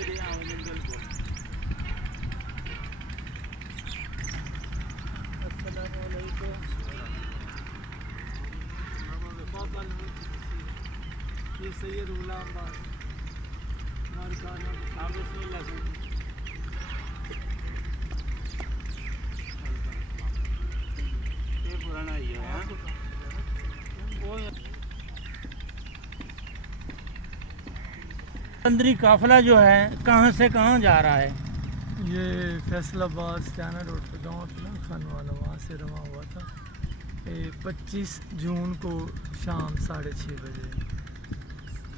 السلام علیکم. یہ سید غلام باز مارکانہ. بسم اللہ سے. یہ پرانا ہی ہے. اندری قافلہ جو ہے کہاں سے کہاں جا رہا ہے؟ یہ فیصل آباد سٹیانہ روڈ پہ گاؤں تھا خان والا، وہاں سے رواں ہوا تھا 25 جون کو شام 6:30 بجے.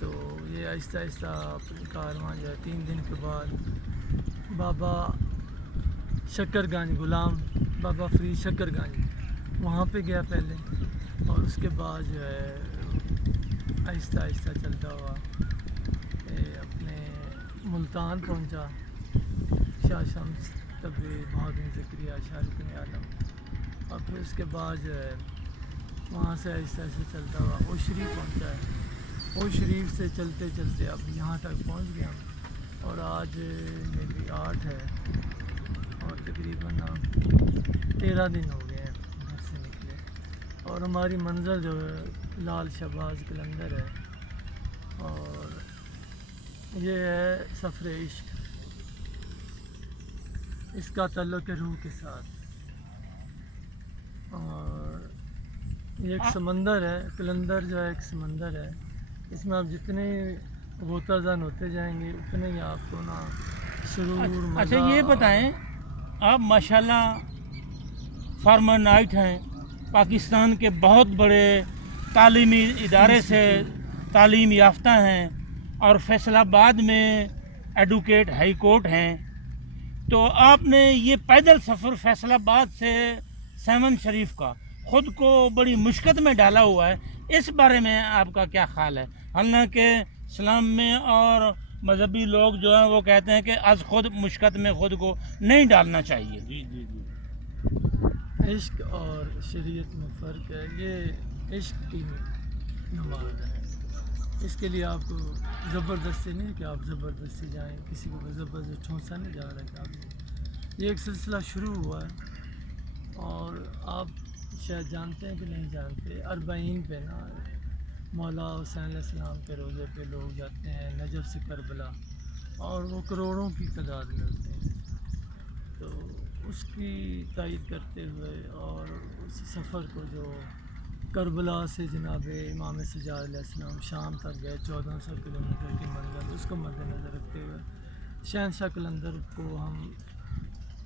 تو یہ آہستہ آہستہ اپنی کارواں جو ہے 3 دن کے بعد بابا شکر گنج، غلام بابا فرید شکر گنج وہاں پہ گیا پہلے، اور اس کے بعد جو ہے آہستہ آہستہ چلتا ہوا اپنے ملتان پہنچا. شاہ شمس تبریز، بہادر زکریا، شاہ رکن عالم، اور پھر اس کے بعد جو ہے وہاں سے آہستہ آہستہ چلتا ہوا او شریف پہنچا ہے. او شریف سے چلتے چلتے اب یہاں تک پہنچ گیا ہم، اور آج میری 8 ہے اور تقریباً 13 دن ہو گئے ہیں گھر سے نکلے. اور ہماری منزل جو ہے لال شہباز قلندر ہے، اور یہ ہے سفر عشق. اس کا تعلق ہے روح کے ساتھ. اور یہ ایک سمندر ہے، قلندر جو ہے ایک سمندر ہے. اس میں آپ جتنے غوطہ زن ہوتے جائیں گے اتنے ہی آپ کو نا سرور، مزہ. اچھا یہ بتائیں، آپ ماشاءاللہ فارمر نائٹ ہیں، پاکستان کے بہت بڑے تعلیمی ادارے سے تعلیم یافتہ ہیں، اور فیصل آباد میں ایڈوکیٹ ہائی کورٹ ہیں. تو آپ نے یہ پیدل سفر فیصل آباد سے سیون شریف کا خود کو بڑی مشقت میں ڈالا ہوا ہے، اس بارے میں آپ کا کیا خیال ہے؟ حالانکہ اسلام میں اور مذہبی لوگ جو ہیں وہ کہتے ہیں کہ از خود مشقت میں خود کو نہیں ڈالنا چاہیے. جی جی جی. عشق اور شریعت میں فرق ہے. یہ عشق کی نماز ہے. اس کے لیے آپ کو زبردستی نہیں کہ آپ زبردستی جائیں، کسی کو زبردستی ٹھونسا نہیں جا رہا ہے کہ آپ. یہ ایک سلسلہ شروع ہوا ہے، اور آپ شاید جانتے ہیں کہ نہیں جانتے، 40 پہ نا مولا حسین علیہ السلام کے روزے پہ لوگ جاتے ہیں نجف سے کربلا، اور وہ کروڑوں کی تعداد میں ہوتے ہیں. تو اس کی تائید کرتے ہوئے اور اس سفر کو جو کربلا سے جناب امام سجاد علیہ السلام شام تک گئے، 1400 کلومیٹر کی منزل، اس کو مد نظر رکھتے ہوئے شہنشاہ قلندر کو ہم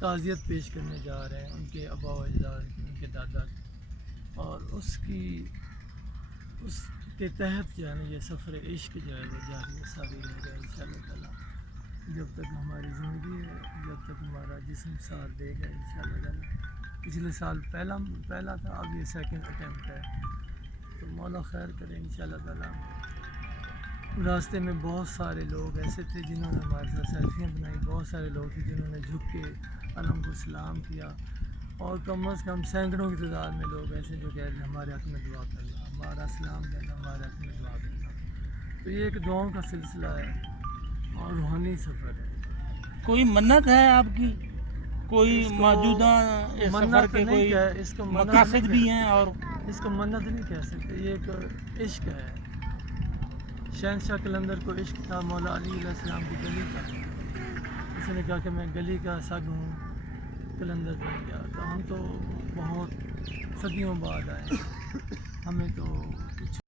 تعزیت پیش کرنے جا رہے ہیں، ان کے آباء و اجداد کی، ان کے دادا کی. اور اس کے تحت جو ہے نا یہ سفر عشق جو ہے وہ جاری ہے، ساری رہے گا انشاءاللہ تعالیٰ. جب تک ہماری زندگی ہے، جب تک ہمارا جسم ساتھ دے گا انشاءاللہ تعالیٰ. پچھلے سال پہلا تھا، اب یہ 2nd اٹیمپٹ ہے. تو مولا خیر کرے انشاءاللہ تعالیٰ. راستے میں بہت سارے لوگ ایسے تھے جنہوں نے ہمارے ساتھ سیلفیاں بنائی، بہت سارے لوگ تھے جنہوں نے جھک کے علم کو سلام کیا، اور کم از کم سینکڑوں کی تعداد میں لوگ ایسے جو کہہ رہے ہیں ہمارے حق میں دعا کرنا، ہمارا سلام دینا، ہمارے حق میں دعا کرنا. تو یہ ایک دعاؤں کا سلسلہ ہے اور روحانی سفر ہے. کوئی منت ہے آپ کی؟ کوئی موجودہ اس سفر کے کوئی مقاصد بھی ہیں؟ اور اس کو منت نہیں کہہ سکتے، یہ ایک عشق ہے. شہنشاہ قلندر کو عشق تھا مولا علی علیہ السلام کی گلی کا. اس نے کہا کہ میں گلی کا سگ ہوں، قلندر بن گیا. تو ہم تو بہت صدیوں بعد آئے، ہمیں تو